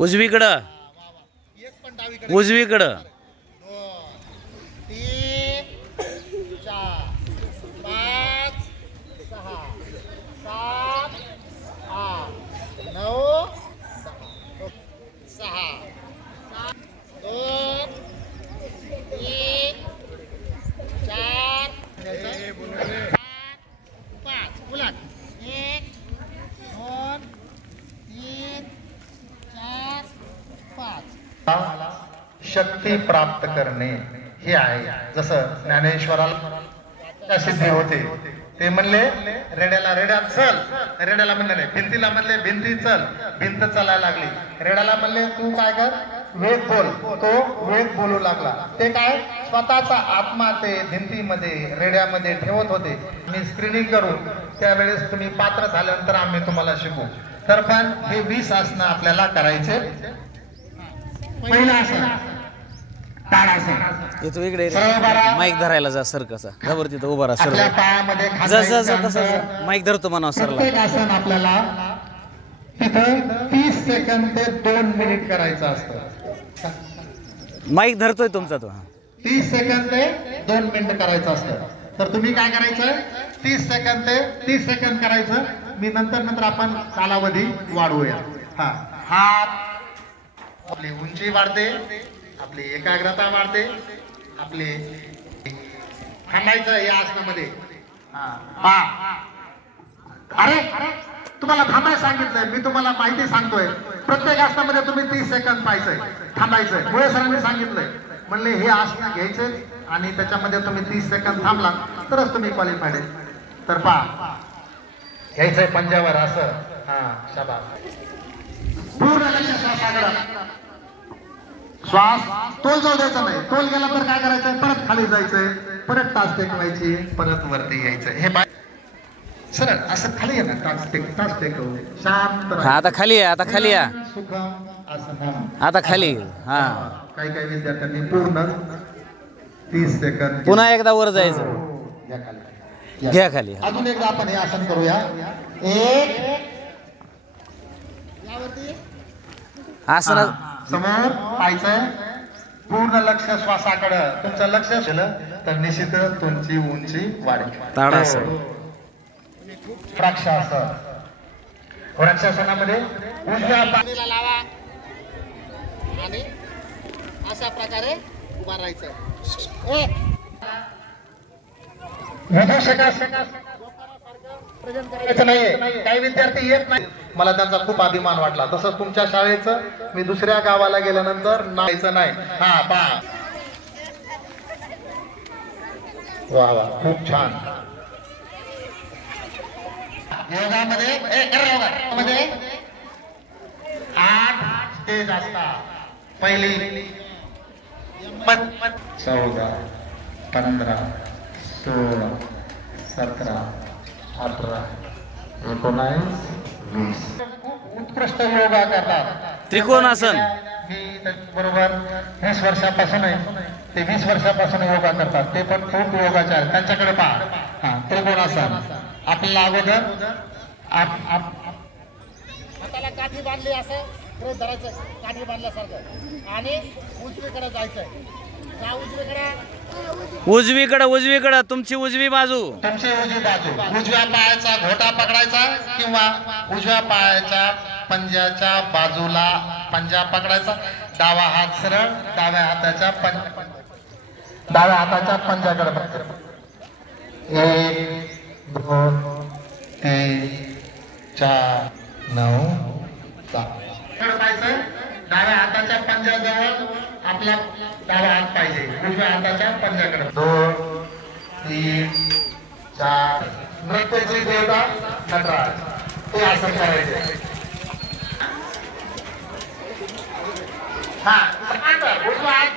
उजवीकडं उजवीकडं 2 3 4 5 6 7 8 9 6 2 3 4 5 उलट 1 2 3 4 5 शक्ती प्राप्त करणे हे आहे. जसं ज्ञानेश्वराला सिद्धी होते, ते म्हणले रेड्याला रेड्या चल, रेड्याला म्हणले नाही, भिंतीला म्हणले भिंती चल, भिंत चालायला लागली. रेड्याला म्हणले तू काय कर, वेद बोल, तो वेद बोलू लागला. ते काय स्वतःचा आत्मा ते भिंतीमध्ये रेड्यामध्ये ठेवत होते. मी स्क्रीनिंग करू त्यावेळेस तुम्ही पात्र झाल्यानंतर आम्ही तुम्हाला शिकू. तर पण हे 20 आसनं आपल्याला करायचे. पहिलं आसन येतो इकडे माईक धरायला जा सर, कसा जबर तिथं उभा राहा आपल्या सर, पायामध्ये तसं माईक धरतो म्हणा सरला. प्रत्येक आसन आपल्याला तिथं 30 सेकंद ते 2 मिनिट करायचं असतं. माईक धरतोय तुमचा तो. 30 सेकंद ते 2 मिनिट करायचं असतं. तर तुम्ही काय करायचं, 30 सेकंद ते 30 सेकंद करायचं. मी नंतर आपण कालावधी वाढवूया. हा, हात आपली उंची वाढते, आपली एकाग्रता वाढते, आपली थांबायचं या आसनामध्ये. अरे तुम्हाला थांबायला सांगितलंय, मी तुम्हाला माहिती सांगतोय. प्रत्येक आसनामध्ये तुम्ही 30 सेकंद पाहायचंय, थांबायचंय. मुळे सरांनी सांगितलंय, म्हणले हे आसन घ्यायचे आणि त्याच्यामध्ये तुम्ही 30 सेकंद थांबला तरच तुम्ही क्वालिफाईड आहे. तर पहा, घ्यायचंय पंजावर असं. हा, शाबास. पूर्ण लक्ष श्वासाकडे. श्वास तोल जाऊ द्यायचा नाही. तोल गेला तर काय करायचंय, परत खाली जायचंय, परत टाच टेकवायची, परत वरती यायचंय. हे सरळ असं खाली आहे ना, टाच टेकव, शांत. आता खाली आहे, आता खाली आहे, सुखम आसन. आता खाली. हा, काही विद्यार्थ्यांनी पूर्ण 30 सेकंद. पुन्हा एकदा वर जायचं. घ्या खाली. अजून एकदा आपण हे आसन करूया. एक आसन समोर पाहायचंय, पूर्ण लक्ष श्वासाकडं. तुमचं लक्ष असेल तर निश्चित तुमची उंची वाढेल. ताडासन, वृक्षासन. वृक्षासनामध्ये उजव्या पाठीला लावा आणि अशा प्रकारे उभा राहायचं. नाहीये, काही विद्यार्थी येत नाही. मला त्यांचा खूप अभिमान वाटला. तसंच तुमच्या शाळेचं मी दुसऱ्या गावाला गेल्यानंतर नाहीचं नाही. हा, पहा, वा वा, खूप छान. योगामध्ये 8 स्टेज असतात. पहिली 14 15 16 17 18 19 20. उत्कृष्ट योगा करतात. त्रिकोणासन. मी बरोबर 20 वर्षापासून आहे, ते 20 वर्षापासून योगा करतात. ते पण खूप योगाचे आहेत. त्यांच्याकडे पहा. हा, त्रिकोणासन. आपल्याला अगोदर हाताला काठी बांधली असं पुढे धरायचं, काठी बांधल्यासारखं, आणि उजवीकडे जायचंय. त्या उजवीकडं तुमची उजवी बाजू. तुमची उजवी बाजू. उजव्या पायाचा घोटा पकडायचा किंवा उजव्या पायाच्या पंजाच्या बाजूला पंजा पकडायचा. डावा हात सरळ, डाव्या हाताच्या पंजाकडे बघायचं. 1 2 3 4 9 10. डाव्या हाताच्या पंजाजवळ आपला डावा हात पाहिजे, उजव्या हाताच्या पंजाकडे. 2 3 4. नृत्याची देवता नटराज, ते आसन करायचे. हा, उजवा हात